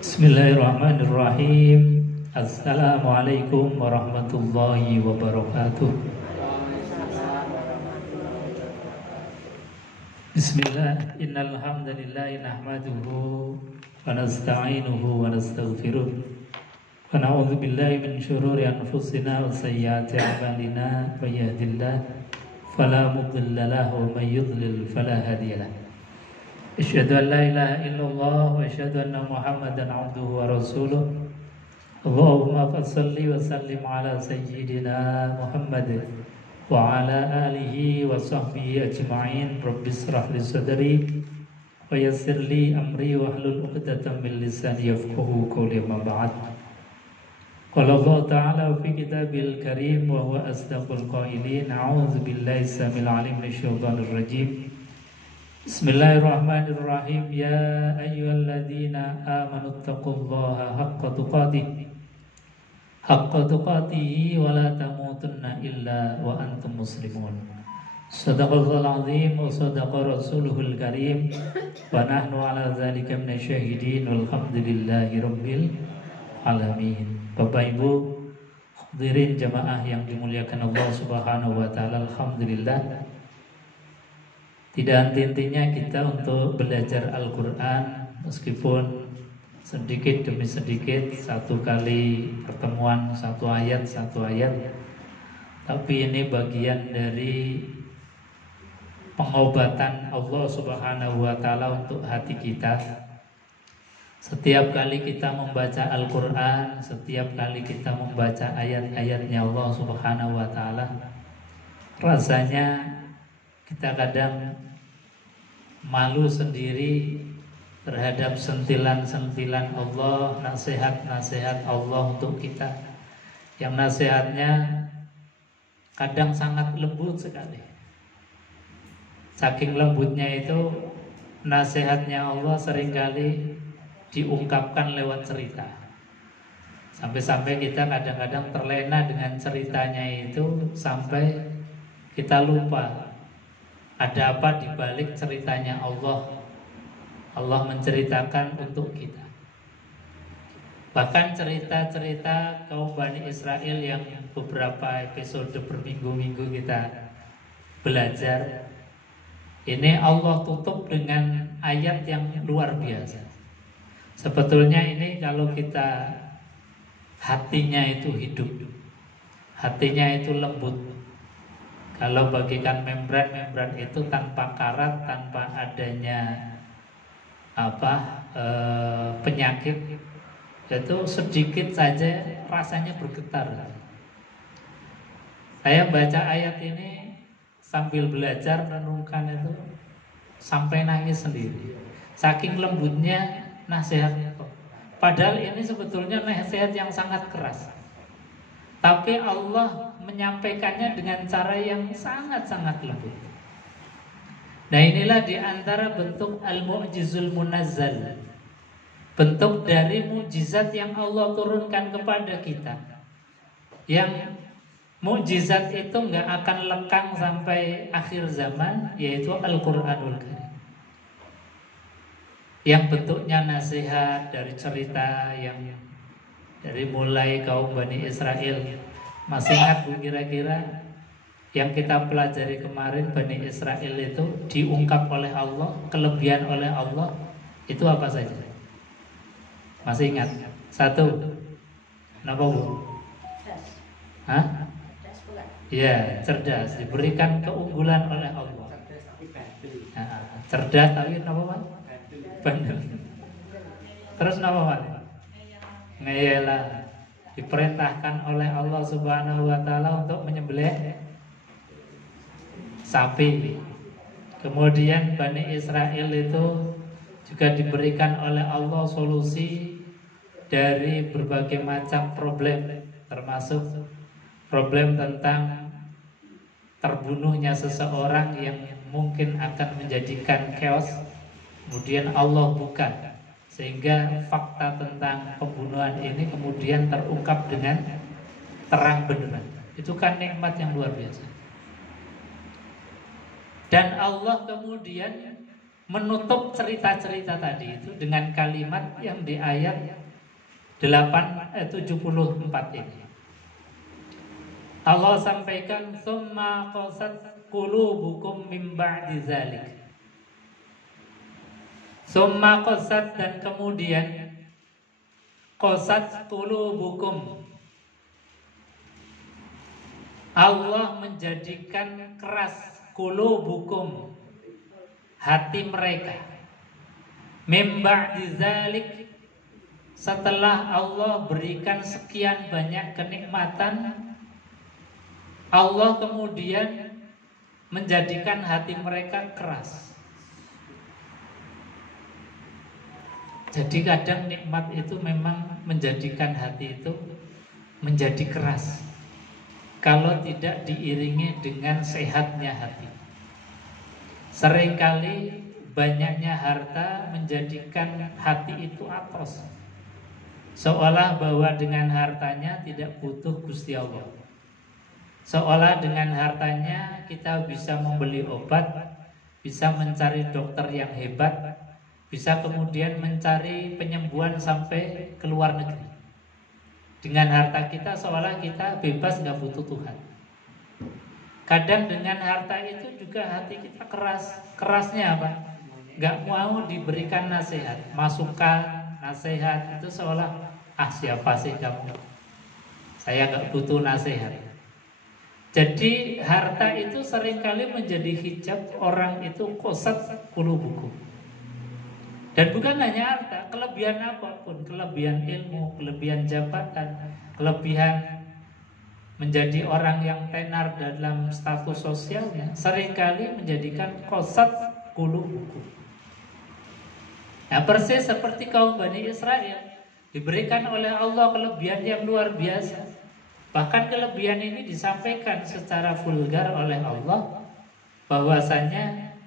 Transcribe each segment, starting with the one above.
Bismillahirrahmanirrahim. Assalamualaikum warahmatullahi wabarakatuh. Bismillah. Innal hamdalillah nahmaduhu wa nasta'inuhu wa nastaghfiruh. Wa na'udzu billahi min shururi anfusina wa sayyiati a'malina. May yahdihillahu fala mudilla lahu wa may yudlil fala hadiya lahu. Asyhadu an la ilaha illallah wa asyhadu anna Muhammadan abduhu wa rasuluh. Allahumma shalli wa sallim ala sayyidina Muhammad wa ala alihi wa sahbihi ajma'in. Rabbi shrah li sadri wa yassir li amri wa hlul 'uqdatam min lisani yafqahu qawli. Ma ba'd. Qala Allah ta'ala fi kitabil karim wa huwa asdaqul qailin. A'udzu billahi samil 'alim minasyaitonir rajim. Bismillahirrahmanirrahim. Ya ayyuhalladzina amanu taqullaha haqqa tuqatih wa la tamutunna illa wa antum muslimun. Shadaqallahul azim wa shadaqa rasuluhul karim wa nahnu ala dzalika minasyahidin walhamdulillahi rabbil alamin. Bapak Ibu hadirin jamaah yang dimuliakan Allah Subhanahu wa taala, alhamdulillah. Tidak henti-hentinya kita untuk belajar Al-Quran, meskipun sedikit demi sedikit, satu kali pertemuan satu ayat, tapi ini bagian dari pengobatan Allah Subhanahu wa ta'ala untuk hati kita. Setiap kali kita membaca Al-Quran, setiap kali kita membaca ayat-ayatnya Allah Subhanahu wa ta'ala, rasanya kita kadang malu sendiri terhadap sentilan-sentilan Allah, nasihat-nasihat Allah untuk kita, yang nasihatnya kadang sangat lembut sekali. Saking lembutnya itu, nasihatnya Allah seringkali diungkapkan lewat cerita. Sampai-sampai kita kadang-kadang terlena dengan ceritanya itu, sampai kita lupa ada apa di balik ceritanya Allah. Allah menceritakan untuk kita. Bahkan cerita-cerita kaum Bani Israel yang beberapa episode berminggu-minggu kita belajar, ini Allah tutup dengan ayat yang luar biasa. Sebetulnya ini kalau kita hatinya itu hidup, hatinya itu lembut. Kalau bagikan membran itu tanpa karat, tanpa adanya penyakit, itu sedikit saja rasanya bergetar. Saya baca ayat ini sambil belajar renungkan itu sampai nangis sendiri. Saking lembutnya nasihatnya. Padahal ini sebetulnya nasihat yang sangat keras, tapi Allah menyampaikannya dengan cara yang sangat-sangat lembut. Nah, inilah diantara bentuk al-mu'jizul munazzal, bentuk dari mukjizat yang Allah turunkan kepada kita. Yang mukjizat itu nggak akan lekang sampai akhir zaman, yaitu Al-Quranul Karim. Yang bentuknya nasihat dari cerita yang dari mulai kaum Bani Israel. Masih ingat Bu kira-kira yang kita pelajari kemarin, Bani Israel itu diungkap oleh Allah, kelebihan oleh Allah itu apa saja? Masih ingat? Satu, kenapa Bu? Hah? Ya, cerdas, diberikan keunggulan oleh Allah. Cerdas tapi kenapa Pak? Benar. Terus kenapa Pak? Ngeyela, diperintahkan oleh Allah Subhanahu wa ta'ala untuk menyembelih sapi. Kemudian Bani Israel itu juga diberikan oleh Allah solusi dari berbagai macam problem, termasuk problem tentang terbunuhnya seseorang yang mungkin akan menjadikan chaos. Kemudian Allah buka, sehingga fakta tentang pembunuhan ini kemudian terungkap dengan terang benderang. Itu kan nikmat yang luar biasa. Dan Allah kemudian menutup cerita-cerita tadi itu dengan kalimat yang di ayat 74 ini. Allah sampaikan summa qasat qulubukum min ba'di dzalik. Summa qasat, dan kemudian qasat qulubukum, Allah menjadikan keras qulubukum, hati mereka, min ba'di dzalik, setelah Allah berikan sekian banyak kenikmatan, Allah kemudian menjadikan hati mereka keras. Jadi kadang nikmat itu memang menjadikan hati itu menjadi keras kalau tidak diiringi dengan sehatnya hati. Seringkali banyaknya harta menjadikan hati itu atos, seolah bahwa dengan hartanya tidak butuh Gusti Allah, seolah dengan hartanya kita bisa membeli obat, bisa mencari dokter yang hebat, bisa kemudian mencari penyembuhan sampai ke luar negeri. Dengan harta kita seolah kita bebas, gak butuh Tuhan. Kadang dengan harta itu juga hati kita keras. Kerasnya apa? Gak mau diberikan nasihat, masukan, nasihat. Itu seolah, siapa sih kamu? Saya gak butuh nasihat. Jadi harta itu seringkali menjadi hijab orang itu qasat qulubukum. Dan bukan hanya harta, kelebihan apapun, kelebihan ilmu, kelebihan jabatan, kelebihan menjadi orang yang tenar dalam status sosialnya, seringkali menjadikan qasat qulubukum. Nah, persis seperti kaum Bani Israel, diberikan oleh Allah kelebihan yang luar biasa. Bahkan kelebihan ini disampaikan secara vulgar oleh Allah, bahwasanya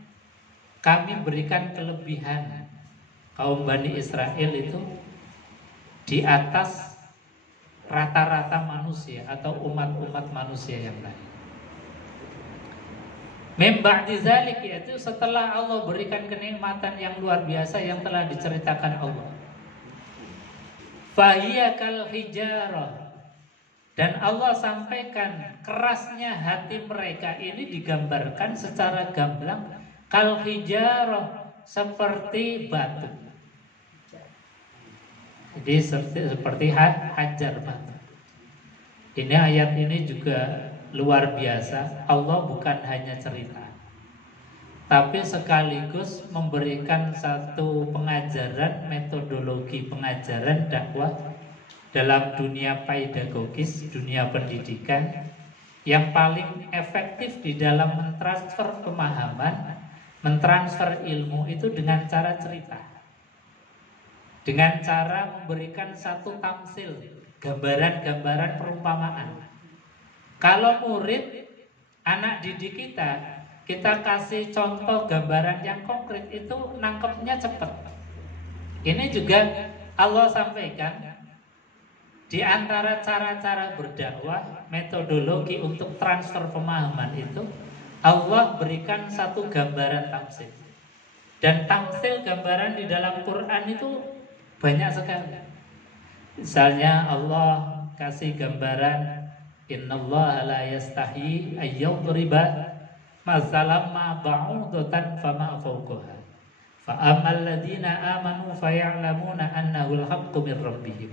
kami berikan kelebihan kaum Bani Israel itu di atas rata-rata manusia atau umat-umat manusia yang lain. Mim ba'di dzalik, yaitu setelah Allah berikan kenikmatan yang luar biasa yang telah diceritakan Allah. Fahiya kal hijarah, dan Allah sampaikan kerasnya hati mereka ini digambarkan secara gamblang kal hijarah, seperti batu. Jadi seperti hajar batu. Ini ayat ini juga luar biasa. Allah bukan hanya cerita, tapi sekaligus memberikan satu pengajaran, metodologi pengajaran dakwah dalam dunia pedagogis, dunia pendidikan, yang paling efektif di dalam mentransfer pemahaman, mentransfer ilmu itu dengan cara cerita, dengan cara memberikan satu tamsil, gambaran-gambaran perumpamaan. Kalau murid, anak didik kita kasih contoh gambaran yang konkret, itu nangkepnya cepat. Ini juga Allah sampaikan di antara cara-cara berdakwah, metodologi untuk transfer pemahaman itu, Allah berikan satu gambaran tamsil. Dan tamsil gambaran di dalam Quran itu banyak sekali. Misalnya Allah kasih gambaran, innallaha la yastahi ayyadriba masalam ma ba'udatan fama fawqaha fa ammal ladzina amanu faya'lamuna annahu al-haqqu min rabbihim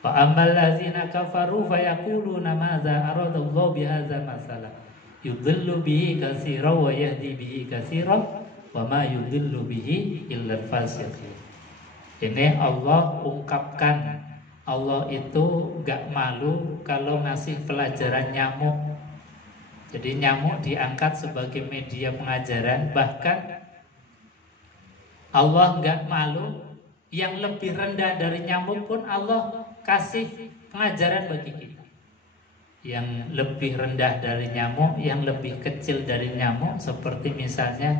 wa ammal ladzina kafaru fayaquluna madza aradallahu bihadza masala yudhillu bihi katsiran wa yahdi bihi katsiran wa ma yudhillu bihi illa al-fasiqin. Ini Allah ungkapkan, Allah itu gak malu kalau ngasih pelajaran nyamuk. Jadi nyamuk diangkat sebagai media pengajaran. Bahkan Allah gak malu, yang lebih rendah dari nyamuk pun Allah kasih pengajaran bagi kita. Yang lebih rendah dari nyamuk, yang lebih kecil dari nyamuk, seperti misalnya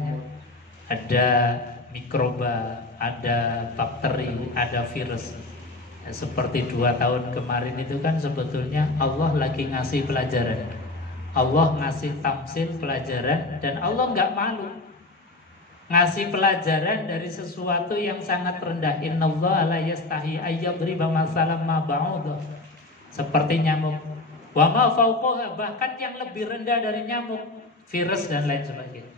ada mikroba, ada bakteri, ada virus. Seperti 2 tahun kemarin itu kan sebetulnya Allah lagi ngasih pelajaran, Allah ngasih tamsil pelajaran, dan Allah nggak malu. ngasih pelajaran dari sesuatu yang sangat rendah. Innallaha la yastahi ayyadriba masalan ma ba'udah, seperti nyamuk. Wa ma fawqaha, bahkan yang lebih rendah dari nyamuk, virus dan lain sebagainya.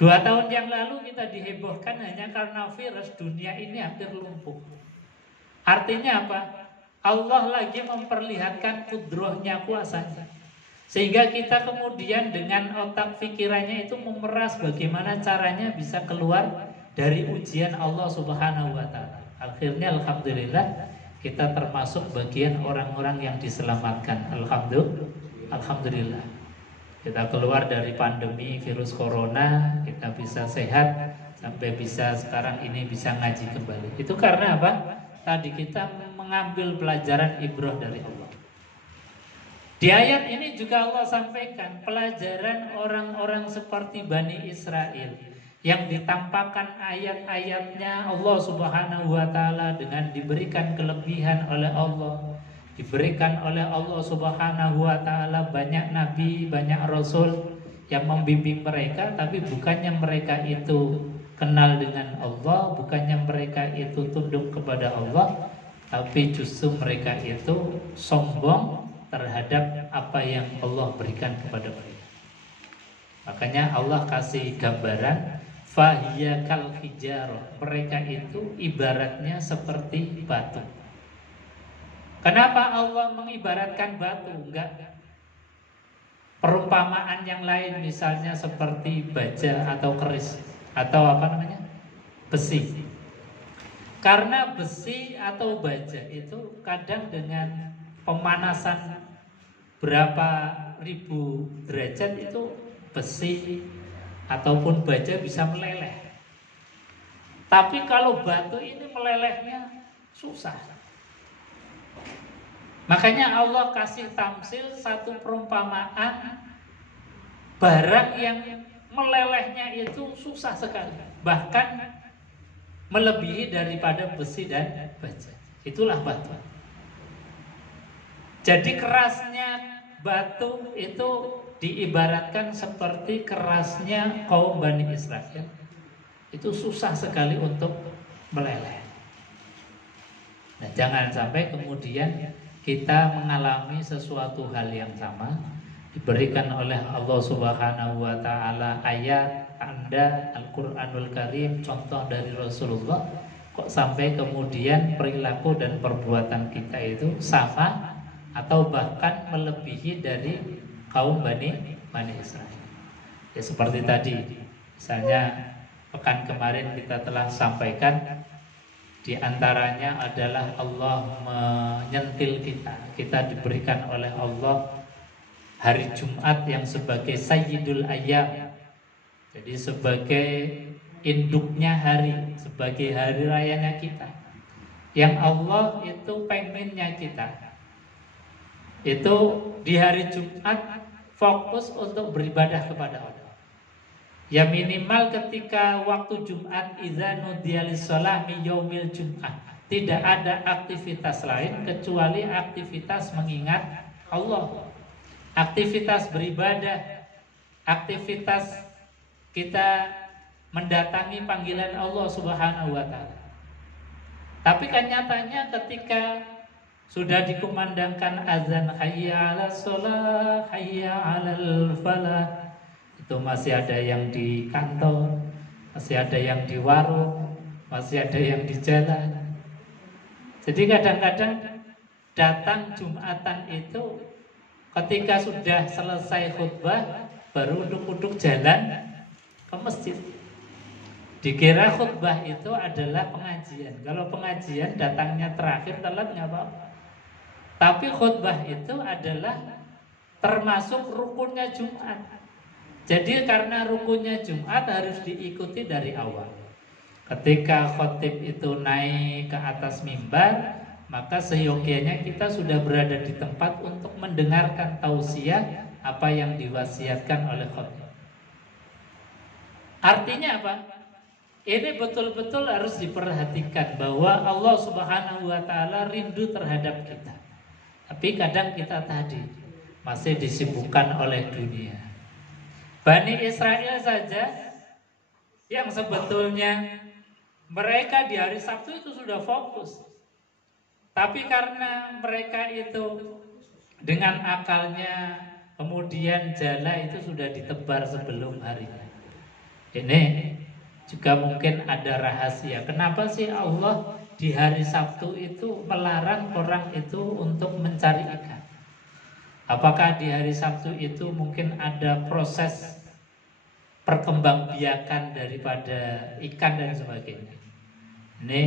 2 tahun yang lalu kita dihebohkan hanya karena virus, dunia ini hampir lumpuh. Artinya apa? Allah lagi memperlihatkan kudrohnya, kuasanya. Sehingga kita kemudian dengan otak pikirannya itu memeras bagaimana caranya bisa keluar dari ujian Allah Subhanahu wa ta'ala. Akhirnya alhamdulillah kita termasuk bagian orang-orang yang diselamatkan. Alhamdulillah. Kita keluar dari pandemi virus corona, kita bisa sehat sampai bisa sekarang ini bisa ngaji kembali. Itu karena apa? Tadi kita mengambil pelajaran ibrah dari Allah. Di ayat ini juga Allah sampaikan pelajaran orang-orang seperti Bani Israel yang ditampakkan ayat-ayatnya Allah Subhanahu wa ta'ala dengan diberikan kelebihan oleh Allah, diberikan oleh Allah Subhanahu wa ta'ala banyak nabi, banyak rasul yang membimbing mereka, tapi bukannya mereka itu kenal dengan Allah, bukannya mereka itu tunduk kepada Allah, tapi justru mereka itu sombong terhadap apa yang Allah berikan kepada mereka. Makanya Allah kasih gambaran fahiya kal hijarah, mereka itu ibaratnya seperti batu. Kenapa Allah mengibaratkan batu? Enggak perumpamaan yang lain, misalnya seperti baja atau keris atau besi. Karena besi atau baja itu kadang dengan pemanasan berapa ribu derajat itu besi ataupun baja bisa meleleh. Tapi kalau batu ini melelehnya susah. Makanya Allah kasih tamsil satu perumpamaan barang yang melelehnya itu susah sekali, bahkan melebihi daripada besi dan baja. Itulah batu. Jadi kerasnya batu itu diibaratkan seperti kerasnya kaum Bani Israel. Itu susah sekali untuk meleleh. Nah, jangan sampai kemudian kita mengalami sesuatu hal yang sama, diberikan oleh Allah Subhanahu wa ta'ala ayat, tanda Al-Quranul Karim, contoh dari Rasulullah, kok sampai kemudian perilaku dan perbuatan kita itu sama atau bahkan melebihi dari kaum Bani Israel. Ya seperti tadi, misalnya pekan kemarin kita telah sampaikan, di antaranya adalah Allah menyentil kita diberikan oleh Allah hari Jumat yang sebagai Sayyidul Ayyam. Jadi sebagai induknya hari, sebagai hari rayanya kita. Yang Allah itu pengennya kita itu di hari Jumat fokus untuk beribadah kepada Allah. Ya minimal ketika waktu Jumat, idza nudiya lis-shalah min yaumil Jum'ah, tidak ada aktivitas lain kecuali aktivitas mengingat Allah. Aktivitas beribadah, aktivitas kita mendatangi panggilan Allah Subhanahu wa ta'ala. Tapi kan nyatanya ketika sudah dikumandangkan azan hayya 'alas shalah, hayya 'alal falah, itu masih ada yang di kantor, masih ada yang di warung, masih ada yang di jalan. Jadi kadang-kadang datang Jumatan itu ketika sudah selesai khutbah baru uduk-uduk jalan ke masjid. Dikira khutbah itu adalah pengajian. Kalau pengajian datangnya terakhir telat nggak apa-apa. Tapi khutbah itu adalah termasuk rukunnya Jumat. Jadi karena rukunnya Jumat harus diikuti dari awal. Ketika khotib itu naik ke atas mimbar, maka seyogianya kita sudah berada di tempat untuk mendengarkan tausiah apa yang diwasiatkan oleh khotib. Artinya apa? Ini betul-betul harus diperhatikan bahwa Allah Subhanahu wa ta'ala rindu terhadap kita. Tapi kadang kita tadi masih disibukkan oleh dunia. Bani Israel saja yang sebetulnya mereka di hari Sabtu itu sudah fokus. Tapi karena mereka itu dengan akalnya kemudian jala itu sudah ditebar sebelum harinya. Ini juga mungkin ada rahasia. Kenapa sih Allah di hari Sabtu itu melarang orang itu untuk mencari ikan? Apakah di hari Sabtu itu mungkin ada proses perkembangbiakan daripada ikan dan sebagainya? Ini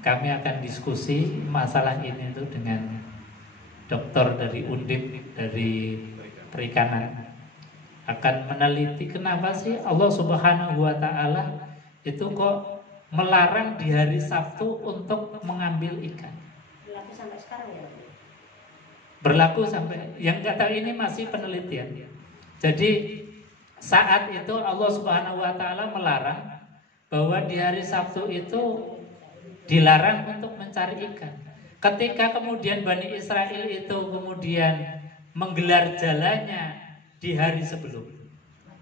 kami akan diskusi masalah ini itu dengan dokter dari Undip, dari perikanan, akan meneliti kenapa sih Allah Subhanahu wa Ta'ala itu kok melarang di hari Sabtu untuk mengambil ikan. Berlaku sampai sekarang ya? Berlaku sampai, yang kata ini masih penelitian. Jadi saat itu Allah Subhanahu wa Ta'ala melarang bahwa di hari Sabtu itu dilarang untuk mencari ikan. Ketika kemudian Bani Israel itu kemudian menggelar jalannya di hari sebelum,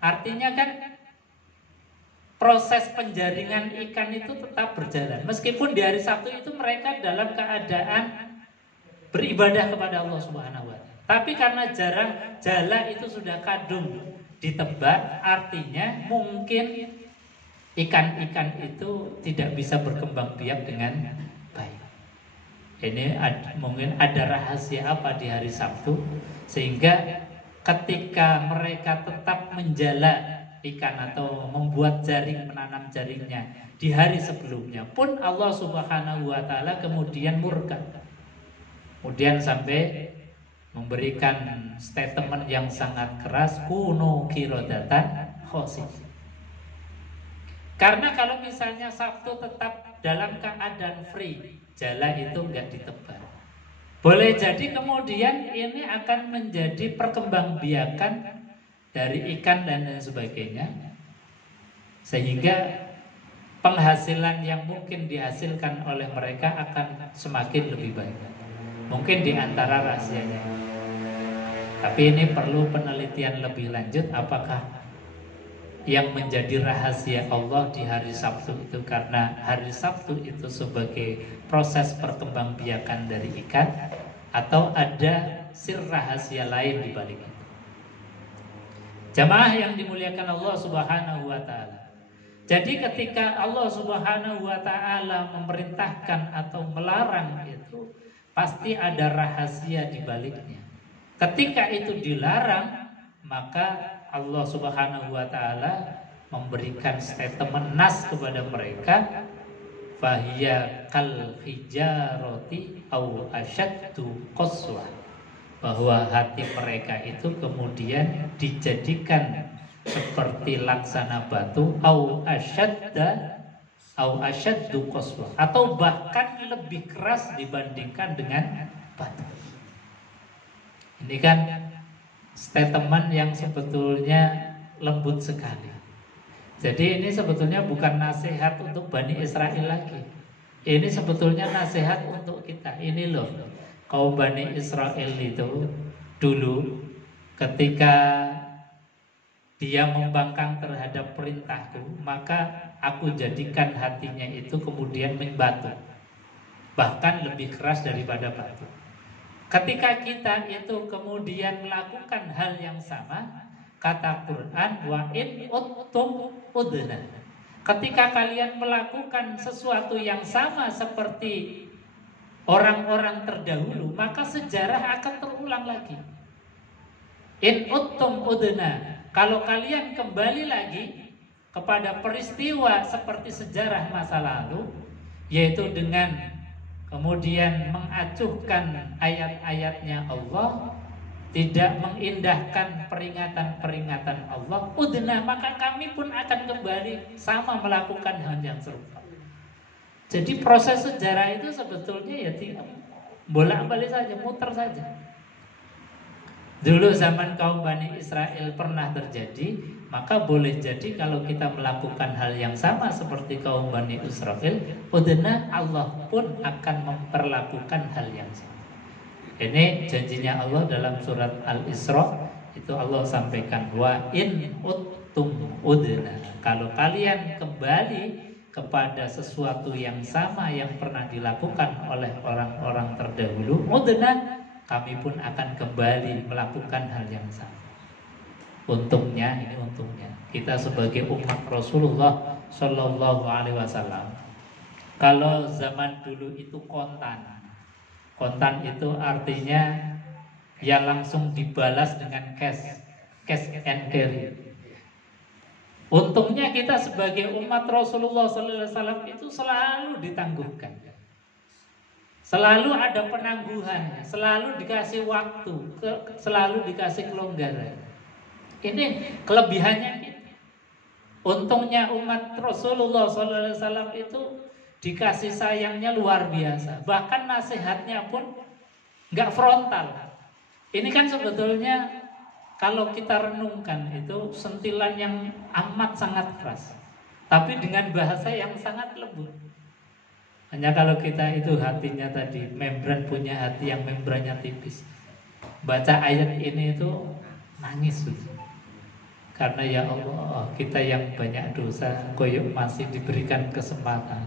artinya kan proses penjaringan ikan itu tetap berjalan. Meskipun di hari Sabtu itu mereka dalam keadaan beribadah kepada Allah Subhanahu wa Ta'ala. Tapi karena jarang jala itu sudah kadung ditebak, artinya mungkin ikan-ikan itu tidak bisa berkembang biak dengan baik. Ini mungkin ada rahasia apa di hari Sabtu sehingga ketika mereka tetap menjala ikan atau membuat jaring, menanam jaringnya di hari sebelumnya pun Allah Subhanahu wa Ta'ala kemudian murka. Kemudian sampai memberikan statement yang sangat keras, kunu qiradatan khasi'in. Karena kalau misalnya Sabtu tetap dalam keadaan free, jala itu enggak ditebak, boleh jadi kemudian ini akan menjadi perkembangbiakan dari ikan dan lain sebagainya, sehingga penghasilan yang mungkin dihasilkan oleh mereka akan semakin lebih baik. Mungkin di antara rahasianya. Tapi ini perlu penelitian lebih lanjut, apakah yang menjadi rahasia Allah di hari Sabtu itu karena hari Sabtu itu sebagai proses perkembangbiakan dari ikan, atau ada sir rahasia lain di balik itu. Jamaah yang dimuliakan Allah Subhanahu wa Ta'ala. Jadi ketika Allah Subhanahu wa Ta'ala memerintahkan atau melarang itu, pasti ada rahasia di baliknya. Ketika itu dilarang, maka Allah Subhanahu wa Ta'ala memberikan statement nas kepada mereka, fahiya kal hijarati au asyaddu qaswa, bahwa hati mereka itu kemudian dijadikan seperti laksana batu, au asyaddu qaswa, atau bahkan lebih keras dibandingkan dengan batu. Ini kan statement yang sebetulnya lembut sekali. Jadi ini sebetulnya bukan nasihat untuk Bani Israel lagi. Ini sebetulnya nasihat untuk kita. Ini loh, kaum Bani Israel itu dulu ketika dia membangkang terhadap perintahku, maka aku jadikan hatinya itu kemudian membatu, bahkan lebih keras daripada batu. Ketika kita itu kemudian melakukan hal yang sama, kata Quran, wa in uttum udna. Ketika kalian melakukan sesuatu yang sama seperti orang-orang terdahulu, maka sejarah akan terulang lagi. In uttum udna. Kalau kalian kembali lagi kepada peristiwa seperti sejarah masa lalu, yaitu dengan kemudian mengacuhkan ayat-ayatnya Allah, tidak mengindahkan peringatan-peringatan Allah, udna, maka kami pun akan kembali sama melakukan hal yang serupa. Jadi proses sejarah itu sebetulnya ya tidak bolak-balik saja, muter saja. Dulu zaman kaum Bani Israel pernah terjadi, maka boleh jadi kalau kita melakukan hal yang sama seperti kaum Bani Israel, udna, Allah pun akan memperlakukan hal yang sama. Ini janjinya Allah dalam surat Al-Isra, itu Allah sampaikan, wa in udna. Kalau kalian kembali kepada sesuatu yang sama yang pernah dilakukan oleh orang-orang terdahulu, udna, kami pun akan kembali melakukan hal yang sama. Untungnya, ini untungnya kita sebagai umat Rasulullah Shallallahu Alaihi Wasallam. Kalau zaman dulu itu kontan itu artinya ya langsung dibalas dengan cash and carry. Untungnya kita sebagai umat Rasulullah Sallallahu Alaihi Wasallam itu selalu ditangguhkan, selalu ada penangguhan, selalu dikasih waktu, selalu dikasih kelonggaran. Ini kelebihannya kita. Untungnya umat Rasulullah Sallallahu Alaihi Wasallam itu dikasih sayangnya luar biasa. Bahkan nasihatnya pun nggak frontal. Ini kan sebetulnya kalau kita renungkan itu sentilan yang amat sangat keras, tapi dengan bahasa yang sangat lembut. Hanya kalau kita itu hatinya tadi membran, punya hati yang membrannya tipis, baca ayat ini itu nangis gitu. Karena ya Allah, kita yang banyak dosa koyok masih diberikan kesempatan.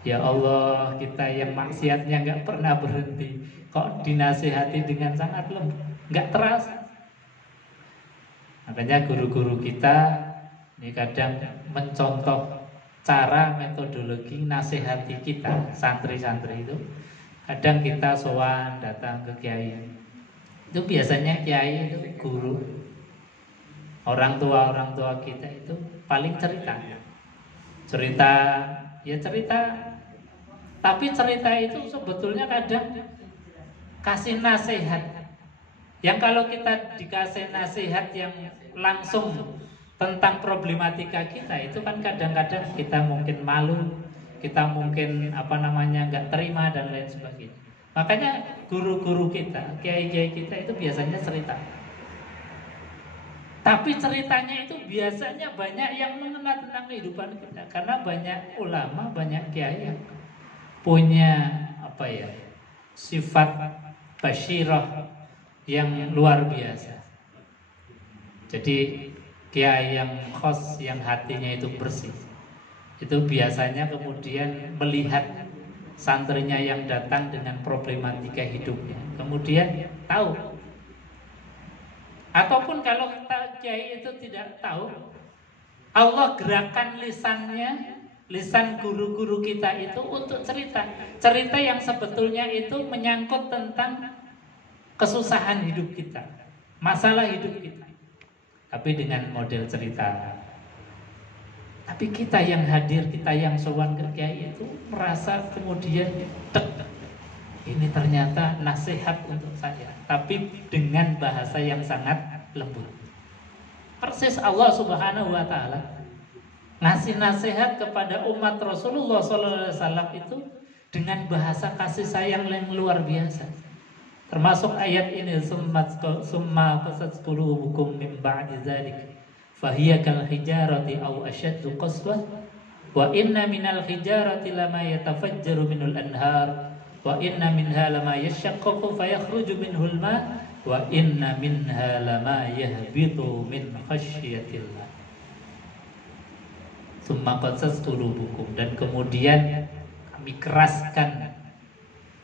Ya Allah, kita yang maksiatnya nggak pernah berhenti, kok dinasihati dengan sangat lembut, nggak terasa. Makanya guru-guru kita ini kadang mencontoh cara metodologi nasihati kita, santri-santri itu. Kadang kita sowan datang ke kiai, itu biasanya kiai itu guru, orang tua kita itu paling cerita, tapi cerita itu sebetulnya kadang kasih nasihat. Yang kalau kita dikasih nasihat yang langsung tentang problematika kita, itu kan kadang-kadang kita mungkin malu, kita mungkin nggak terima dan lain sebagainya. Makanya guru-guru kita, kiai-kiai kita itu biasanya cerita. Tapi ceritanya itu biasanya banyak yang mengenal tentang kehidupan kita, karena banyak ulama, banyak kiai yang punya sifat basyirah yang luar biasa. Jadi kiai yang khos, yang hatinya itu bersih, itu biasanya kemudian melihat santrinya yang datang dengan problematika hidupnya, kemudian tahu. Ataupun kalau kita kiai itu tidak tahu, Allah gerakan lisannya, lisan guru-guru kita itu untuk cerita yang sebetulnya itu menyangkut tentang kesusahan hidup kita, masalah hidup kita, tapi dengan model cerita. Tapi kita yang hadir, kita yang sowan ke kiai itu merasa kemudian ini ternyata nasihat untuk saya, tapi dengan bahasa yang sangat lembut. Persis Allah Subhanahu wa Ta'ala ngasih nasihat kepada umat Rasulullah SAW itu dengan bahasa kasih sayang yang luar biasa. Termasuk ayat ini, summa qasat qulubukum min ba'di dzalik fahiya kal hijarati aw ashaddu qaswah wa inna minal hijarati lama yatafajjaru minul anhar wa inna minha lama yashaqqaqu fayakhruju minhul ma wa inna minha lama yahbitu min khasyatillah. Summa qasat qulubukum, dan kemudian kami keraskan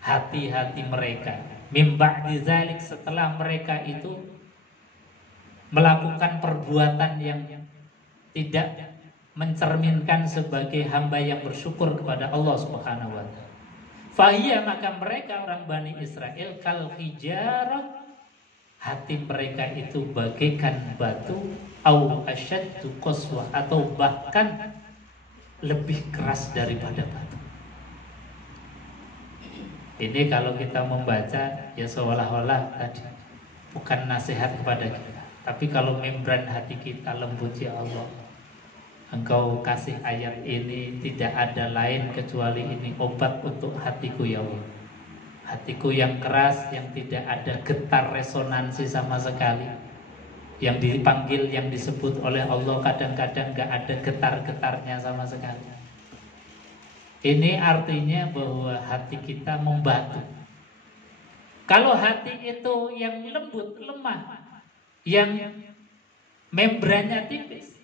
hati-hati mereka mim ba'di dzalik, setelah mereka itu melakukan perbuatan yang tidak mencerminkan sebagai hamba yang bersyukur kepada Allah Subhanahu wa Ta'ala. Fahiyah, maka mereka orang Bani Israel kal hijarah, hati mereka itu bagaikan batu, au asyaddu qaswah, atau bahkan lebih keras daripada batu. Ini kalau kita membaca ya seolah-olah tadi bukan nasihat kepada kita, tapi kalau membran hati kita lembut, ya Allah, Engkau kasih ayat ini, tidak ada lain kecuali ini obat untuk hatiku ya Allah. Hatiku yang keras, yang tidak ada getar resonansi sama sekali, yang dipanggil, yang disebut oleh Allah kadang-kadang gak ada getar-getarnya sama sekali. Ini artinya bahwa hati kita membatu. Kalau hati itu yang lembut, lemah, yang membrannya tipis.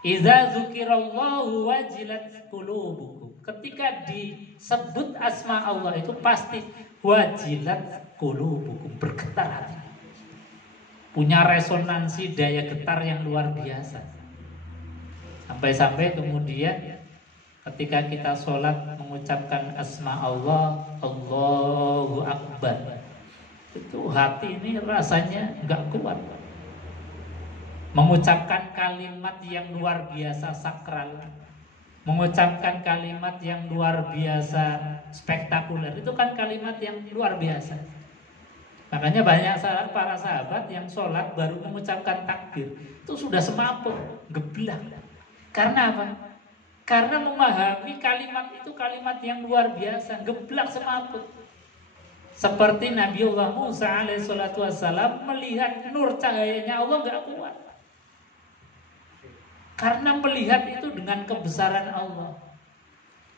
Idza dzukirallahu wajilat qulubukum. Ketika disebut asma Allah itu pasti wajilat qulubukum, bergetar hati. Punya resonansi daya getar yang luar biasa. Sampai-sampai kemudian ketika kita sholat mengucapkan asma Allah, Allahu Akbar, itu hati ini rasanya nggak kuat. Mengucapkan kalimat yang luar biasa sakral, mengucapkan kalimat yang luar biasa spektakuler, itu kan kalimat yang luar biasa. Makanya banyak para sahabat yang sholat baru mengucapkan takbir itu sudah semaput, geblak. Karena apa? Karena memahami kalimat itu kalimat yang luar biasa, geblak semaput. Seperti Nabiullah Musa alaihissalatu wassalam melihat nur cahayanya Allah gak kuat. Karena melihat itu dengan kebesaran Allah.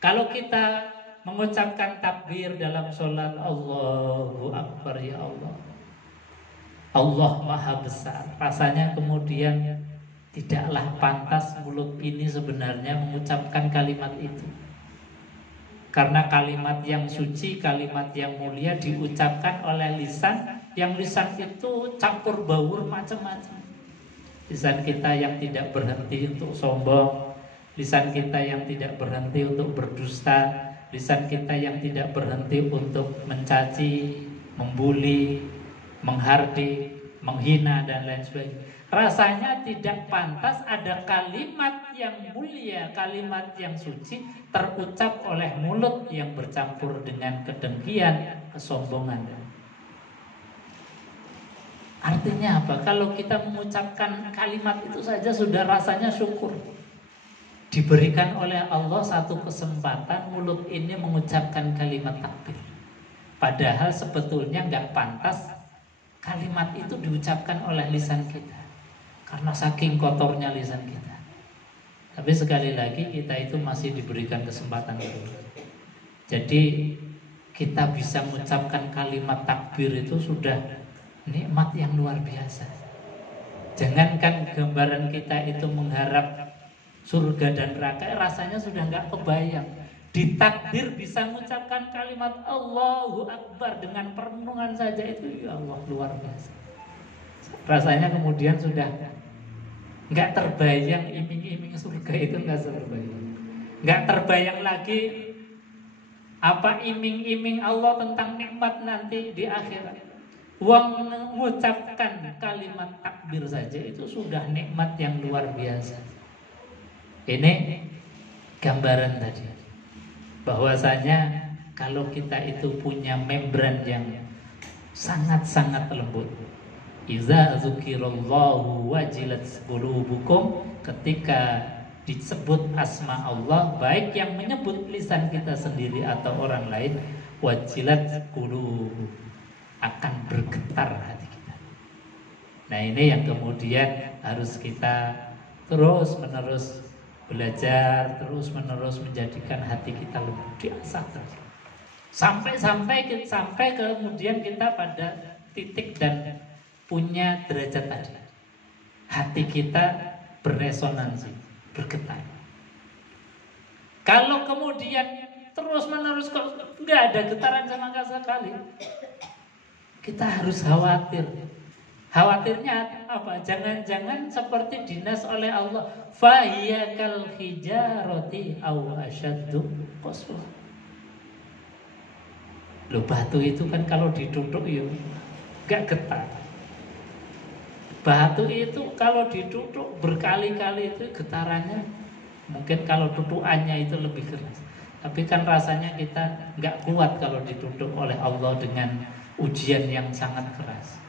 Kalau kita mengucapkan takbir dalam sholat, Allahu Akbar, ya Allah, Allah Maha Besar, rasanya kemudian tidaklah pantas mulut ini sebenarnya mengucapkan kalimat itu. Karena kalimat yang suci, kalimat yang mulia diucapkan oleh lisan, yang lisan itu campur baur macam-macam. Lisan kita yang tidak berhenti untuk sombong, lisan kita yang tidak berhenti untuk berdusta, lisan kita yang tidak berhenti untuk mencaci, membuli, menghardik, menghina dan lain sebagainya. Rasanya tidak pantas ada kalimat yang mulia, kalimat yang suci terucap oleh mulut yang bercampur dengan kedengkian, kesombongan. Artinya apa? Kalau kita mengucapkan kalimat itu saja sudah rasanya syukur. Diberikan oleh Allah satu kesempatan mulut ini mengucapkan kalimat takbir. Padahal sebetulnya nggak pantas kalimat itu diucapkan oleh lisan kita. Karena saking kotornya lisan kita. Tapi sekali lagi kita itu masih diberikan kesempatan itu. Jadi kita bisa mengucapkan kalimat takbir itu sudah nikmat yang luar biasa. Jangankan gambaran kita itu mengharap surga dan neraka, rasanya sudah nggak kebayang. Di takbir bisa mengucapkan kalimat Allahu Akbar dengan perenungan saja itu, ya Allah, luar biasa. Rasanya kemudian sudah nggak terbayang iming-iming surga itu, nggak terbayang lagi apa iming-iming Allah tentang nikmat nanti di akhirat. Mengucapkan kalimat takbir saja itu sudah nikmat yang luar biasa. Ini gambaran tadi, bahwasanya kalau kita itu punya membran yang sangat-sangat lembut, iza dzukirallahu wajilat qulubukum, ketika disebut asma Allah, baik yang menyebut lisan kita sendiri atau orang lain, wajilat qulubukum, akan bergetar hati kita. Nah, ini yang kemudian harus kita terus-menerus belajar, terus-menerus menjadikan hati kita lebih diasah terus. Sampai kemudian kita pada titik dan punya derajat tadi. Hati kita beresonansi, bergetar. Kalau kemudian terus-menerus kok nggak ada getaran sama sekali, kita harus khawatir. Khawatirnya apa? Jangan-jangan seperti dinas oleh Allah, fahiya kal hijarati aw asyaddu qaswa. Loh, batu itu kan kalau ditutuk ya enggak getar. Batu itu kalau ditutuk berkali-kali itu getarannya mungkin kalau tutukannya itu lebih keras. Tapi kan rasanya kita enggak kuat kalau ditutuk oleh Allah dengan ujian yang sangat keras.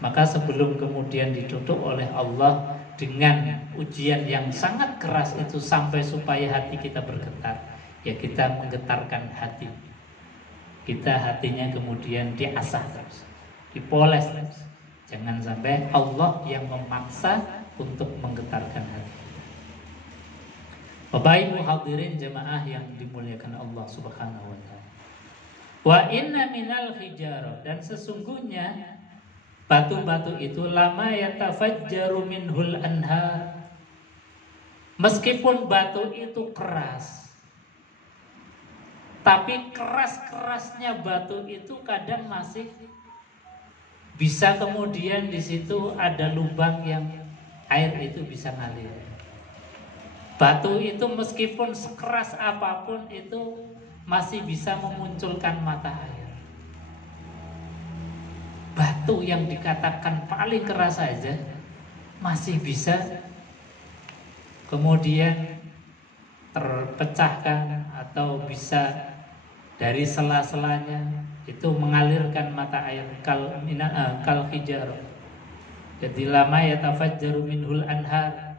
Maka sebelum kemudian ditutup oleh Allah dengan ujian yang sangat keras itu sampai supaya hati kita bergetar, ya kita menggetarkan hati. Kita hatinya kemudian diasah terus, dipoles terus. Jangan sampai Allah yang memaksa untuk menggetarkan hati. Bapak Ibu hadirin jemaah yang dimuliakan Allah Subhanahu wa taala. Wa inna minal hijarah, dan sesungguhnya Batu-batu itu lama yatafajjaru minhul anhar. Meskipun batu itu keras, tapi keras-kerasnya batu itu kadang masih bisa kemudian di situ ada lubang yang air itu bisa ngalir. Batu itu meskipun sekeras apapun itu masih bisa memunculkan mata air. Batu yang dikatakan paling keras saja masih bisa kemudian terpecahkan atau bisa dari sela-selanya itu mengalirkan mata air kal hijar. Jadi lama yatafajjaru minhul anhar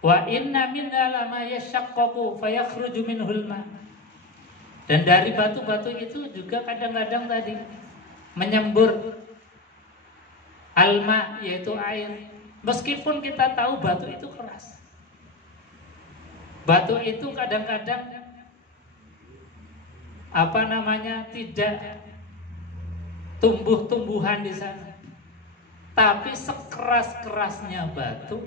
wa inna minha lama yashaqqaqu fayakhruju minhul ma. Dan dari batu-batu itu juga kadang-kadang tadi menyembur alma, yaitu air. Meskipun kita tahu batu itu keras, batu itu kadang-kadang tidak tumbuh-tumbuhan di sana. Tapi sekeras-kerasnya batu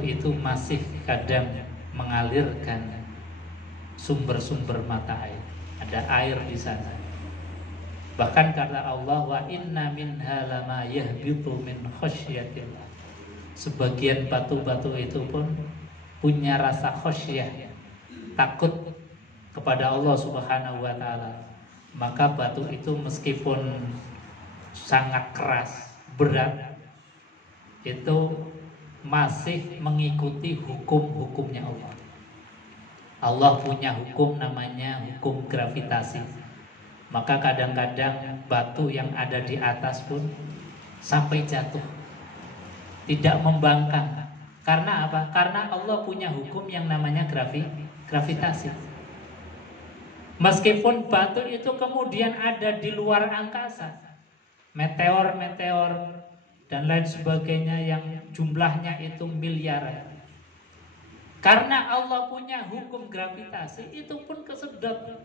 itu masih kadang mengalirkan sumber-sumber mata air. Ada air di sana. Bahkan kata Allah, wa inna minha lama yahbitu min khasyatillah. Sebagian batu-batu itu pun punya rasa khasyah, takut kepada Allah Subhanahu wa taala. Maka batu itu meskipun sangat keras, berat, itu masih mengikuti hukum-hukumnya Allah. Allah punya hukum namanya hukum gravitasi. Maka kadang-kadang batu yang ada di atas pun sampai jatuh, tidak membangkang. Karena apa? Karena Allah punya hukum yang namanya gravitasi. Meskipun batu itu kemudian ada di luar angkasa, meteor-meteor dan lain sebagainya yang jumlahnya itu miliaran. Karena Allah punya hukum gravitasi, itu pun kesedot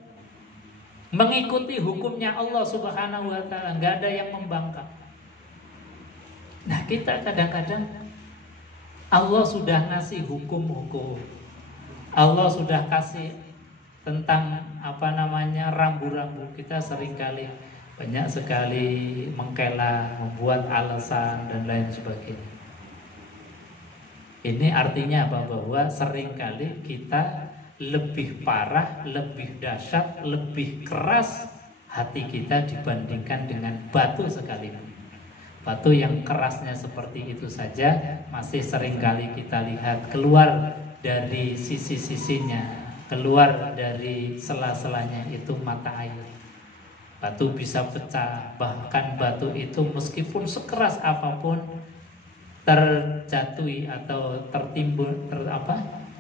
mengikuti hukumnya Allah Subhanahu wa taala, enggak ada yang membangkang. Nah, kita kadang-kadang Allah sudah ngasih hukum-hukum. Allah sudah kasih tentang rambu-rambu. Kita seringkali banyak sekali mengkela, membuat alasan dan lain sebagainya. Ini artinya apa? Bahwa seringkali kita lebih parah, lebih dahsyat, lebih keras hati kita dibandingkan dengan batu sekalipun. Batu yang kerasnya seperti itu saja masih seringkali kita lihat keluar dari sisi-sisinya, keluar dari sela-selanya itu mata air. Batu bisa pecah, bahkan batu itu meskipun sekeras apapun terjatuhi atau tertimbun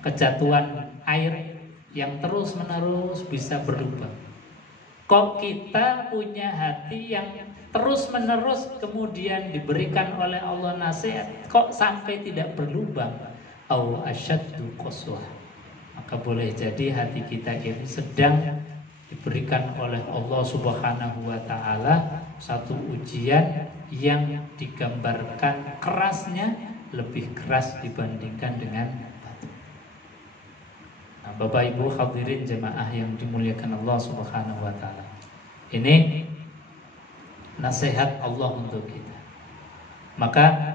kejatuhan air yang terus menerus bisa berubah. Kok kita punya hati yang terus menerus kemudian diberikan oleh Allah nasihat, kok sampai tidak berlubang? Au asyaddu qaswah. Maka boleh jadi hati kita ini sedang diberikan oleh Allah Subhanahu wa taala satu ujian yang digambarkan kerasnya lebih keras dibandingkan dengan batu. Nah, Bapak Ibu hadirin jemaah yang dimuliakan Allah Subhanahu wa taala. Ini nasihat Allah untuk kita. Maka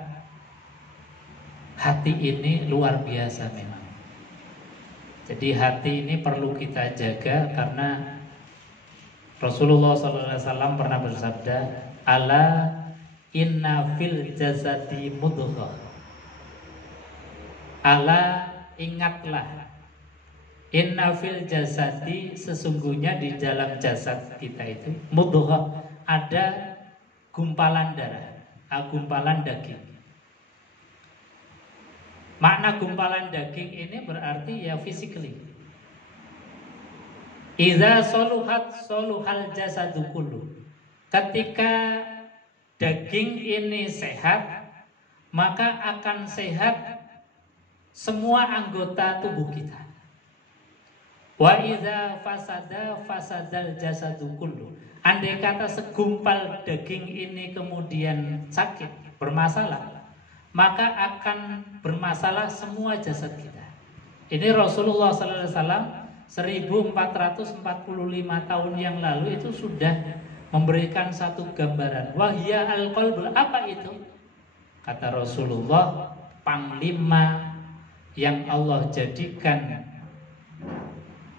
hati ini luar biasa memang. Jadi hati ini perlu kita jaga karena Rasulullah SAW pernah bersabda, ala inna fil jasadi mudghah. Ala, ingatlah, inna fil jasadi, sesungguhnya di dalam jasad kita itu mudghah, ada gumpalan darah, gumpalan daging. Makna gumpalan daging ini berarti ya physically. Idza soluhat soluhal jasadu kullu. Ketika daging ini sehat, maka akan sehat semua anggota tubuh kita. Wa idza fasadal jasadu kullu. Andai kata segumpal daging ini kemudian sakit, bermasalah, maka akan bermasalah semua jasad kita. Ini Rasulullah sallallahu alaihi wasallam 1445 tahun yang lalu itu sudah memberikan satu gambaran. Wahya al-qalbul, apa itu? Kata Rasulullah, panglima yang Allah jadikan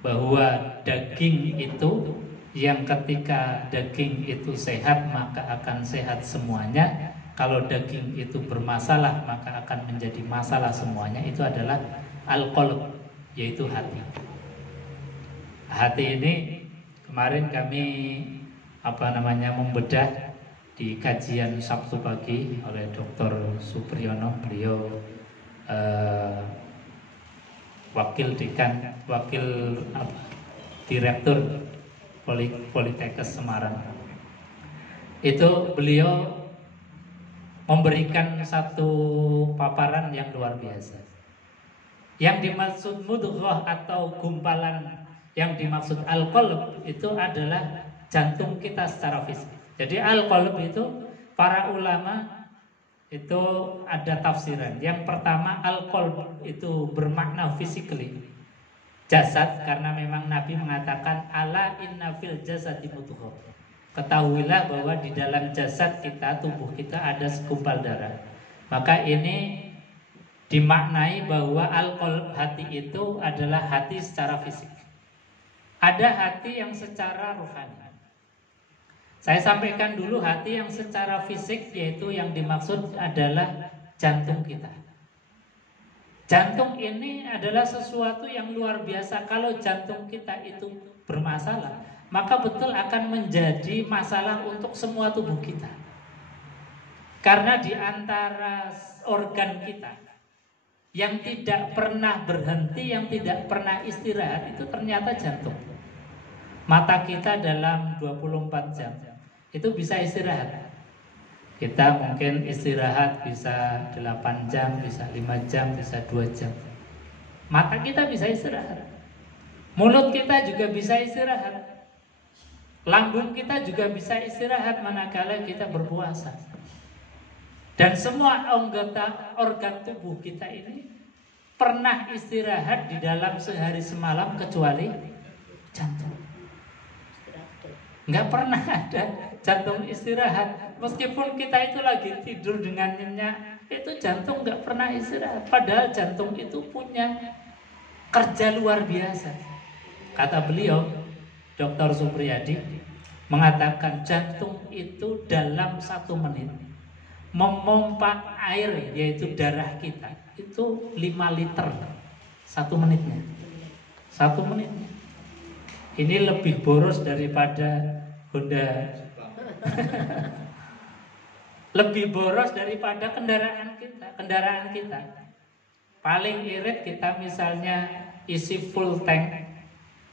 bahwa daging itu, yang ketika daging itu sehat maka akan sehat semuanya. Kalau daging itu bermasalah maka akan menjadi masalah semuanya. Itu adalah al-qalb, yaitu hati. Hati ini kemarin kami membedah di kajian Sabtu pagi oleh Dr. Supriyono. Beliau wakil direktur Politekes Semarang. Itu beliau memberikan satu paparan yang luar biasa. Yang dimaksud mudghah atau gumpalan, yang dimaksud al-qalb itu adalah jantung kita secara fisik. Jadi al-qalb itu para ulama itu ada tafsiran. Yang pertama, al-qalb itu bermakna physically, jasad, karena memang Nabi mengatakan ala inna fil jasadi mudghah. Ketahuilah bahwa di dalam jasad kita, tubuh kita ada segumpal darah. Maka ini dimaknai bahwa al-qalb, hati itu adalah hati secara fisik. Ada hati yang secara rohani. Saya sampaikan dulu hati yang secara fisik, yaitu yang dimaksud adalah jantung kita. Jantung ini adalah sesuatu yang luar biasa. Kalau jantung kita itu bermasalah, maka betul akan menjadi masalah untuk semua tubuh kita. Karena di antara organ kita yang tidak pernah berhenti, yang tidak pernah istirahat, itu ternyata jantung. Mata kita dalam 24 jam itu bisa istirahat. Kita mungkin istirahat bisa 8 jam, bisa 5 jam, bisa 2 jam. Mata kita bisa istirahat. Mulut kita juga bisa istirahat. Lambung kita juga bisa istirahat manakala kita berpuasa. Dan semua anggota organ tubuh kita ini pernah istirahat di dalam sehari semalam kecuali jantung. Nggak pernah ada jantung istirahat. Meskipun kita itu lagi tidur dengan nyenyak, itu jantung nggak pernah istirahat. Padahal jantung itu punya kerja luar biasa. Kata beliau, Dr. Supriyadi mengatakan jantung itu dalam 1 menit memompa air, yaitu darah kita, itu 5 liter 1 menitnya. 1 menitnya. Ini lebih boros daripada Honda. Lebih boros daripada kendaraan kita. Paling irit kita misalnya isi full tank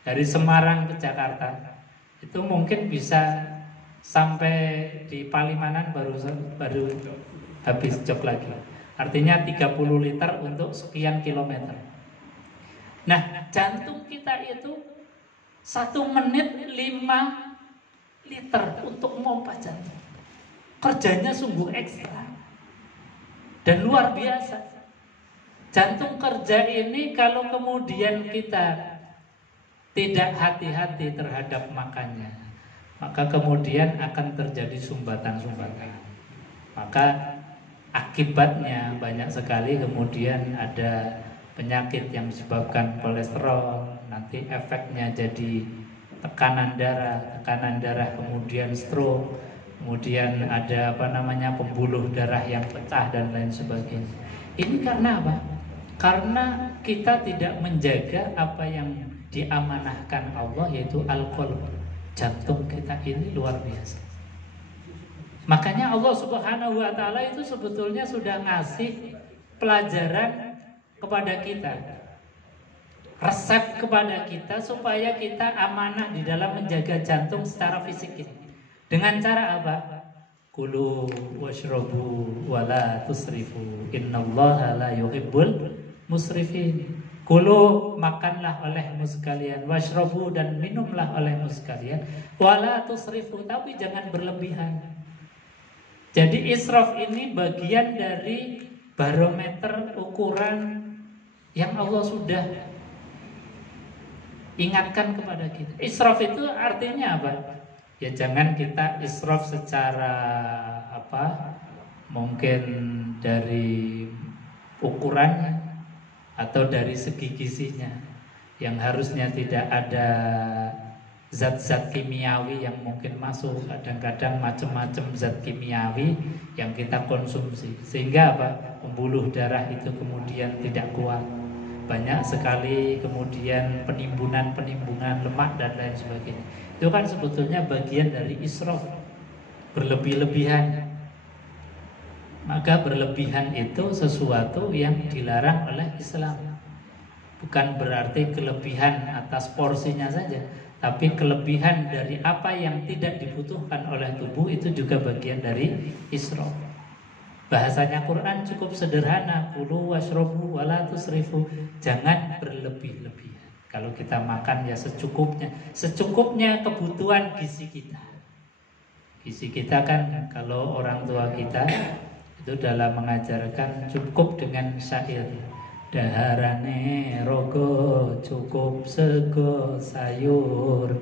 dari Semarang ke Jakarta, itu mungkin bisa sampai di Palimanan baru habis jok lagi. Artinya 30 liter untuk sekian kilometer. Nah, jantung kita itu 1 menit 5 liter untuk memompa jantung. Kerjanya sungguh ekstra dan luar biasa. Jantung kerja ini kalau kemudian kita tidak hati-hati terhadap makannya, maka kemudian akan terjadi sumbatan-sumbatan. Maka akibatnya banyak sekali kemudian ada penyakit yang disebabkan kolesterol, nanti efeknya jadi tekanan darah kemudian stroke, kemudian ada pembuluh darah yang pecah dan lain sebagainya. Ini karena apa? Karena kita tidak menjaga apa yang diamanahkan Allah, yaitu al-qalb. Jantung kita ini luar biasa. Makanya Allah Subhanahu wa ta'ala itu sebetulnya sudah ngasih pelajaran kepada kita, resep kepada kita, supaya kita amanah di dalam menjaga jantung secara fisik ini. Dengan cara apa? Kulu washrabu wala tusrifu innallaha la yuhibbul musrifin. Kulu, makanlah olehmu sekalian, washrobu, dan minumlah olehmu sekalian, wala tusrifu, tapi jangan berlebihan. Jadi israf ini bagian dari barometer ukuran yang Allah sudah ingatkan kepada kita. Israf itu artinya apa? Ya jangan kita israf secara mungkin dari ukurannya atau dari segi gizinya, yang harusnya tidak ada zat-zat kimiawi yang mungkin masuk. Kadang-kadang macam-macam zat kimiawi yang kita konsumsi, sehingga pembuluh darah itu kemudian tidak kuat, banyak sekali kemudian penimbunan lemak dan lain sebagainya. Itu kan sebetulnya bagian dari israf, berlebih-lebihan. Maka berlebihan itu sesuatu yang dilarang oleh Islam. Bukan berarti kelebihan atas porsinya saja, tapi kelebihan dari apa yang tidak dibutuhkan oleh tubuh itu juga bagian dari israf. Bahasanya Quran cukup sederhana, kulu washrobu wala tusrifu, jangan berlebih-lebihan. Kalau kita makan ya secukupnya, secukupnya kebutuhan gizi kita. Gizi kita kan kalau orang tua kita itu dalam mengajarkan cukup dengan syair, daharane rogo cukup sego sayur,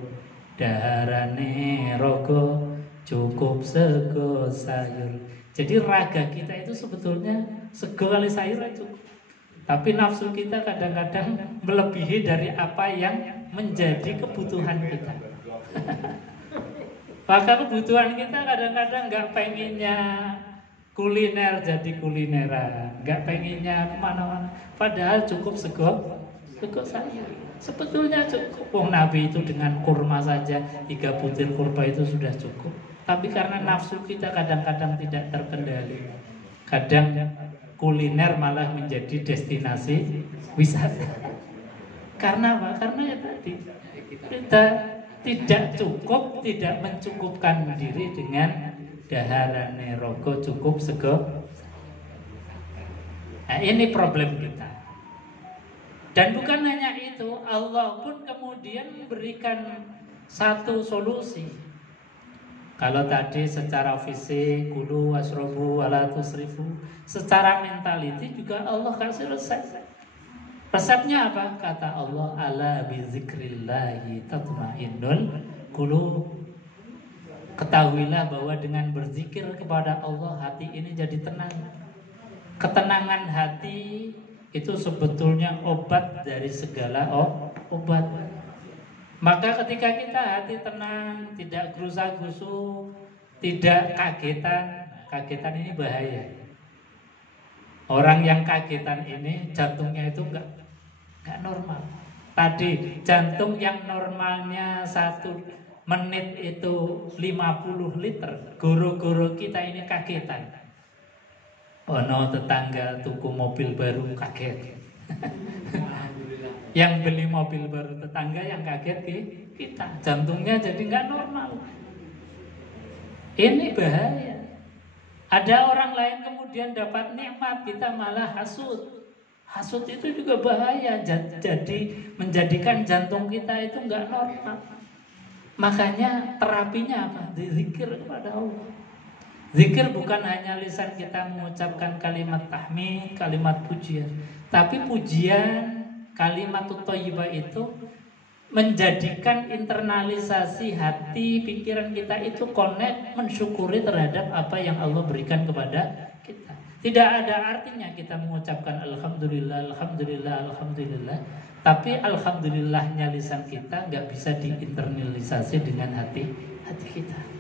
daharane rogo cukup sego sayur. Jadi raga kita itu sebetulnya sego kali sayur cukup. Tapi nafsu kita kadang-kadang melebihi dari apa yang menjadi kebutuhan kita. Maka kebutuhan kita kadang-kadang nggak pengennya kuliner jadi kulineran, nggak pengennya kemana-mana. Padahal cukup sego sayur. Sebetulnya cukup. Wong Nabi itu dengan kurma saja 3 butir kurma itu sudah cukup. Tapi karena nafsu kita kadang-kadang tidak terkendali, kadang kuliner malah menjadi destinasi wisata. Karena apa? Karena ya tadi kita tidak cukup, tidak mencukupkan diri dengan daharane rogo cukup sego. Nah, ini problem kita. Dan bukan hanya itu, Allah pun kemudian memberikan satu solusi. Kalau tadi secara fisik kulu wasrobu wala tusrifu, secara mentality juga Allah kasih resep. Resepnya apa? Kata Allah, ala bizikrillahi tatmainnul qulub. Ketahuilah bahwa dengan berzikir kepada Allah hati ini jadi tenang. Ketenangan hati itu sebetulnya obat dari segala obat. Maka ketika kita hati tenang, tidak gerusa-gerusu, tidak kagetan. Kagetan ini bahaya. Orang yang kagetan ini jantungnya itu enggak normal. Tadi jantung yang normalnya 1 menit itu 50 liter. Guru-guru kita ini kagetan. No, tetangga tuku mobil baru kaget. Yang beli mobil baru tetangga yang kaget kita. Jantungnya jadi nggak normal. Ini bahaya. Ada orang lain kemudian dapat nikmat, kita malah hasud. Hasud itu juga bahaya. Jadi menjadikan jantung kita itu nggak normal. Makanya terapinya apa? Zikir kepada Allah. Zikir bukan hanya lisan kita mengucapkan kalimat tahmid, kalimat pujian, tapi pujian, kalimat thayyibah itu menjadikan internalisasi hati, pikiran kita itu connect, mensyukuri terhadap apa yang Allah berikan kepada kita. Tidak ada artinya kita mengucapkan alhamdulillah, alhamdulillah, alhamdulillah, tapi alhamdulillahnya lisan kita nggak bisa diinternalisasi dengan hati kita.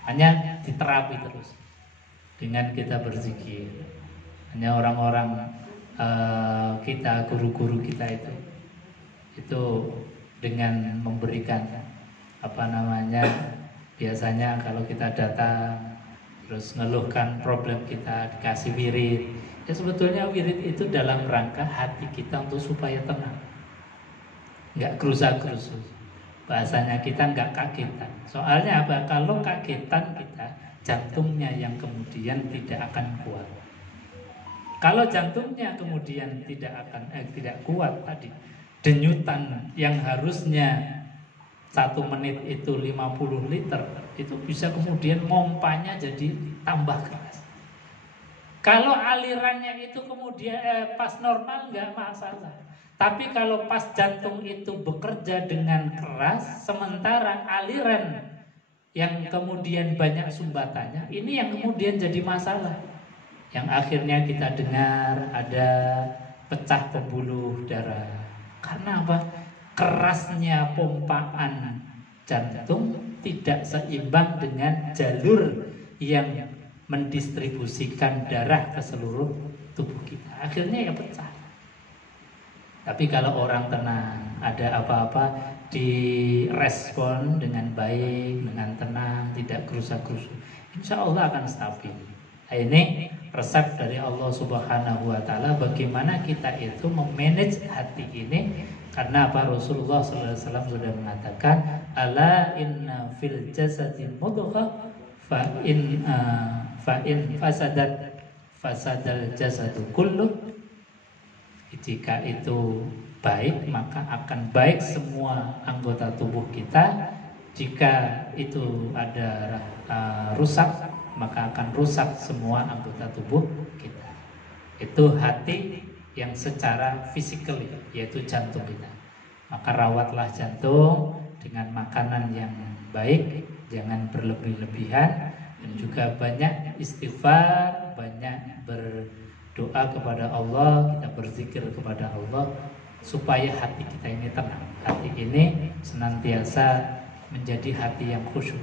Hanya diterapi terus dengan kita berzikir. Hanya orang-orang kita, guru-guru kita itu dengan memberikan biasanya kalau kita datang terus ngeluhkan problem kita, dikasih wirid. Ya sebetulnya wirid itu dalam rangka hati kita untuk supaya tenang, nggak gerusa-gerusu. Bahasanya kita nggak kagetan. Soalnya apa? Kalau kagetan kita, jantungnya yang kemudian tidak akan kuat. Kalau jantungnya kemudian tidak kuat tadi, denyutan yang harusnya 1 menit itu 50 liter, itu bisa kemudian mompanya jadi tambah keras. Kalau alirannya itu kemudian pas normal nggak masalah. Tapi kalau pas jantung itu bekerja dengan keras, sementara aliran yang kemudian banyak sumbatannya, ini yang kemudian jadi masalah. Yang akhirnya kita dengar ada pecah pembuluh darah. Karena apa? Kerasnya pompaan jantung tidak seimbang dengan jalur yang mendistribusikan darah ke seluruh tubuh kita. Akhirnya ya pecah. Tapi kalau orang tenang, ada apa-apa direspon dengan baik, dengan tenang, tidak gerusa-gerusu, insya Allah akan stabil. Ini resep dari Allah Subhanahu wa Ta'ala bagaimana kita itu memanage hati ini. Karena apa? Rasulullah SAW sudah mengatakan, ala inna fil jasadi mudghah fa in fasadal jasadu kullu. Jika itu baik, maka akan baik semua anggota tubuh kita. Jika itu ada rusak, maka akan rusak semua anggota tubuh kita. Itu hati yang secara fisikal, yaitu jantung kita. Maka rawatlah jantung dengan makanan yang baik, jangan berlebih-lebihan, dan juga banyak istighfar, banyak berdoa kepada Allah, kita berzikir kepada Allah supaya hati kita ini tenang, hati ini senantiasa menjadi hati yang khusyuk.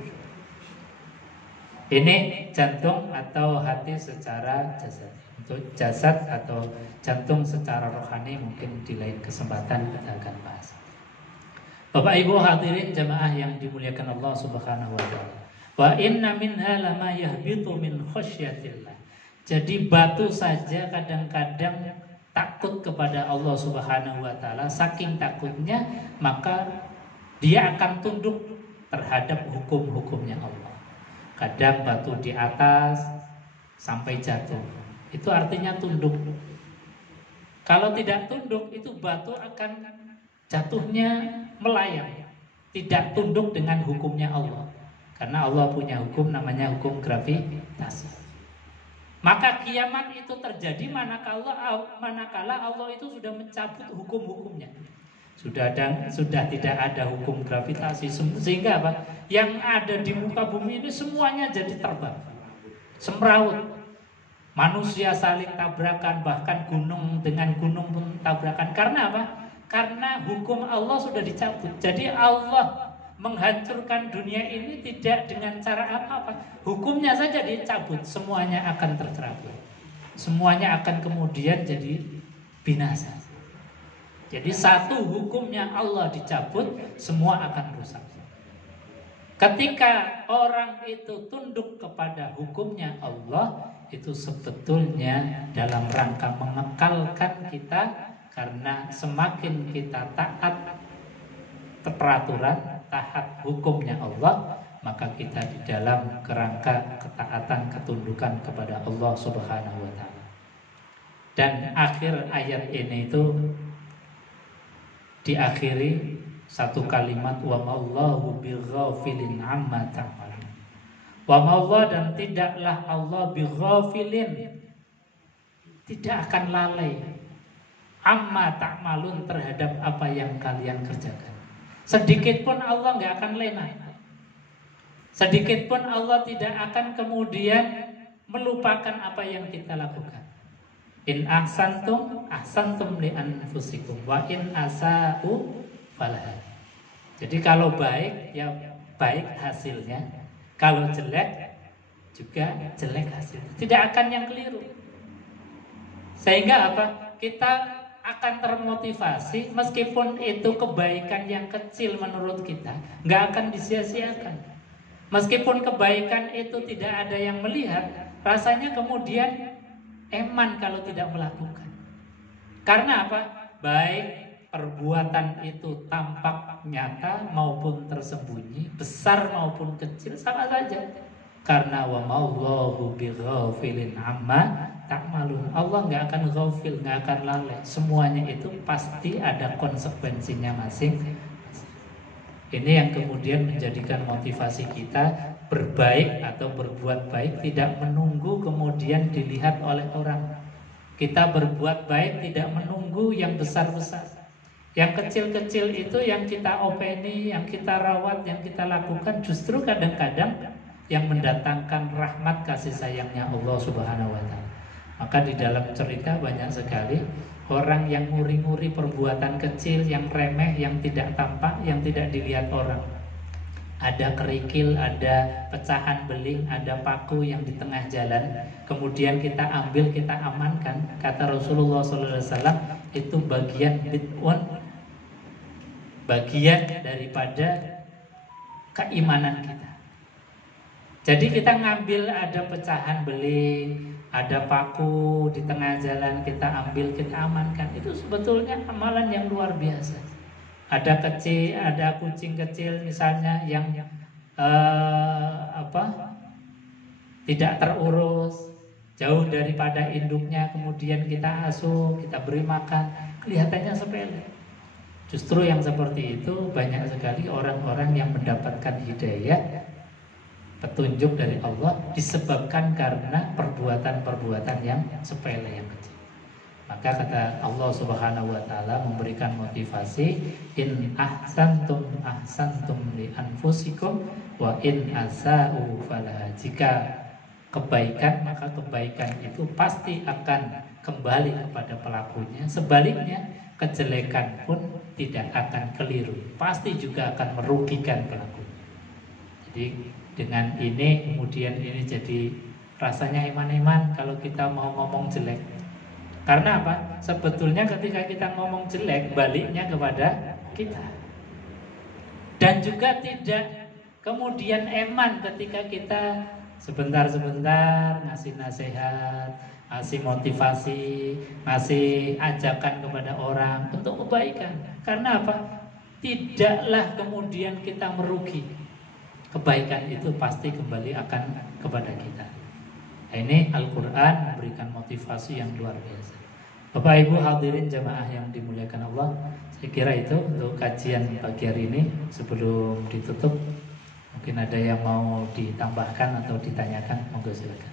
Ini jantung atau hati secara jasad. Untuk jasad atau jantung secara rohani mungkin di lain kesempatan kita akan bahas. Bapak Ibu hadirin jamaah yang dimuliakan Allah Subhanahu wa Ta'ala. Wa inna minha lama yahbitu min khasyatillah. Jadi batu saja kadang-kadang takut kepada Allah Subhanahu wa Ta'ala. Saking takutnya maka dia akan tunduk terhadap hukum-hukumnya Allah. Kadang batu di atas sampai jatuh, itu artinya tunduk. Kalau tidak tunduk, itu batu akan jatuhnya melayang, tidak tunduk dengan hukumnya Allah. Karena Allah punya hukum namanya hukum gravitasi. Maka kiamat itu terjadi manakala Allah itu sudah mencabut hukum-hukumnya. Sudah tidak ada hukum gravitasi, sehingga apa? Yang ada di muka bumi ini semuanya jadi terbang, semraut. Manusia saling tabrakan, bahkan gunung dengan gunung pun tabrakan. Karena apa? Karena hukum Allah sudah dicabut. Jadi Allah menghancurkan dunia ini tidak dengan cara apa-apa. Hukumnya saja dicabut, semuanya akan tercerabut. Semuanya akan kemudian jadi binasa. Jadi satu hukumnya Allah dicabut, semua akan rusak. Ketika orang itu tunduk kepada hukumnya Allah, itu sebetulnya dalam rangka mengekalkan kita. Karena semakin kita taat peraturan, taat hukumnya Allah, maka kita di dalam kerangka ketaatan, ketundukan kepada Allah Subhanahu wa Ta'ala. Dan akhir ayat ini itu diakhiri satu kalimat, wa ma'allahu bighafilin amma ta'malun. Wa ma'allah, dan tidaklah Allah bighafilin, tidak akan lalai, amma ta'malun, terhadap apa yang kalian kerjakan. Sedikit pun Allah nggak akan lena. Sedikit pun Allah tidak akan kemudian melupakan apa yang kita lakukan. In ahsantum ahsantum li anfusikum wa in asa'u falaha. Jadi kalau baik ya baik hasilnya, kalau jelek juga jelek hasilnya. Tidak akan yang keliru. Sehingga apa? Kita akan termotivasi meskipun itu kebaikan yang kecil menurut kita, nggak akan disia-siakan. Meskipun kebaikan itu tidak ada yang melihat, rasanya kemudian eman kalau tidak melakukan. Karena apa? Baik perbuatan itu tampak nyata maupun tersembunyi, besar maupun kecil sama saja. Karena wa ma'allahu bighafilin amma ta'malun. Allah nggak akan ghafil, nggak akan lalai. Semuanya itu pasti ada konsekuensinya masing. Ini yang kemudian menjadikan motivasi kita berbaik atau berbuat baik tidak menunggu kemudian dilihat oleh orang. Kita berbuat baik tidak menunggu yang besar-besar. Yang kecil-kecil itu yang kita openi, yang kita rawat, yang kita lakukan justru kadang-kadang yang mendatangkan rahmat kasih sayangnya Allah Subhanahu wa taala. Maka di dalam cerita banyak sekali orang yang nguri-nguri perbuatan kecil, yang remeh, yang tidak tampak, yang tidak dilihat orang. Ada kerikil, ada pecahan beling, ada paku yang di tengah jalan. Kemudian kita ambil, kita amankan. Kata Rasulullah SAW, itu bagian bid'un, bagian daripada keimanan kita. Jadi kita ngambil ada pecahan beling, ada paku di tengah jalan, kita ambil, kita amankan. Itu sebetulnya amalan yang luar biasa. Ada kecil, ada kucing kecil misalnya yang tidak terurus, jauh daripada induknya, kemudian kita asuh, kita beri makan, kelihatannya sepele. Justru yang seperti itu banyak sekali orang-orang yang mendapatkan hidayah, petunjuk dari Allah disebabkan karena perbuatan-perbuatan yang sepele, yang kecil. Maka kata Allah Subhanahu wa taala memberikan motivasi, in ahsantum ahsantum li anfusikum wa in asa'u falaha. Jika kebaikan, maka kebaikan itu pasti akan kembali kepada pelakunya. Sebaliknya, kejelekan pun tidak akan keliru, pasti juga akan merugikan pelaku. Jadi dengan ini kemudian ini jadi rasanya iman-iman kalau kita mau ngomong jelek. Karena apa? Sebetulnya ketika kita ngomong jelek, baliknya kepada kita. Dan juga tidak kemudian eman ketika kita sebentar-sebentar ngasih nasihat, ngasih motivasi, ngasih ajakan kepada orang untuk kebaikan. Karena apa? Tidaklah kemudian kita merugi. Kebaikan itu pasti kembali akan kepada kita. Nah, ini Al-Quran memberikan motivasi yang luar biasa. Bapak Ibu hadirin jamaah yang dimuliakan Allah, saya kira itu untuk kajian pagi hari ini. Sebelum ditutup, mungkin ada yang mau ditambahkan atau ditanyakan, monggo silakan.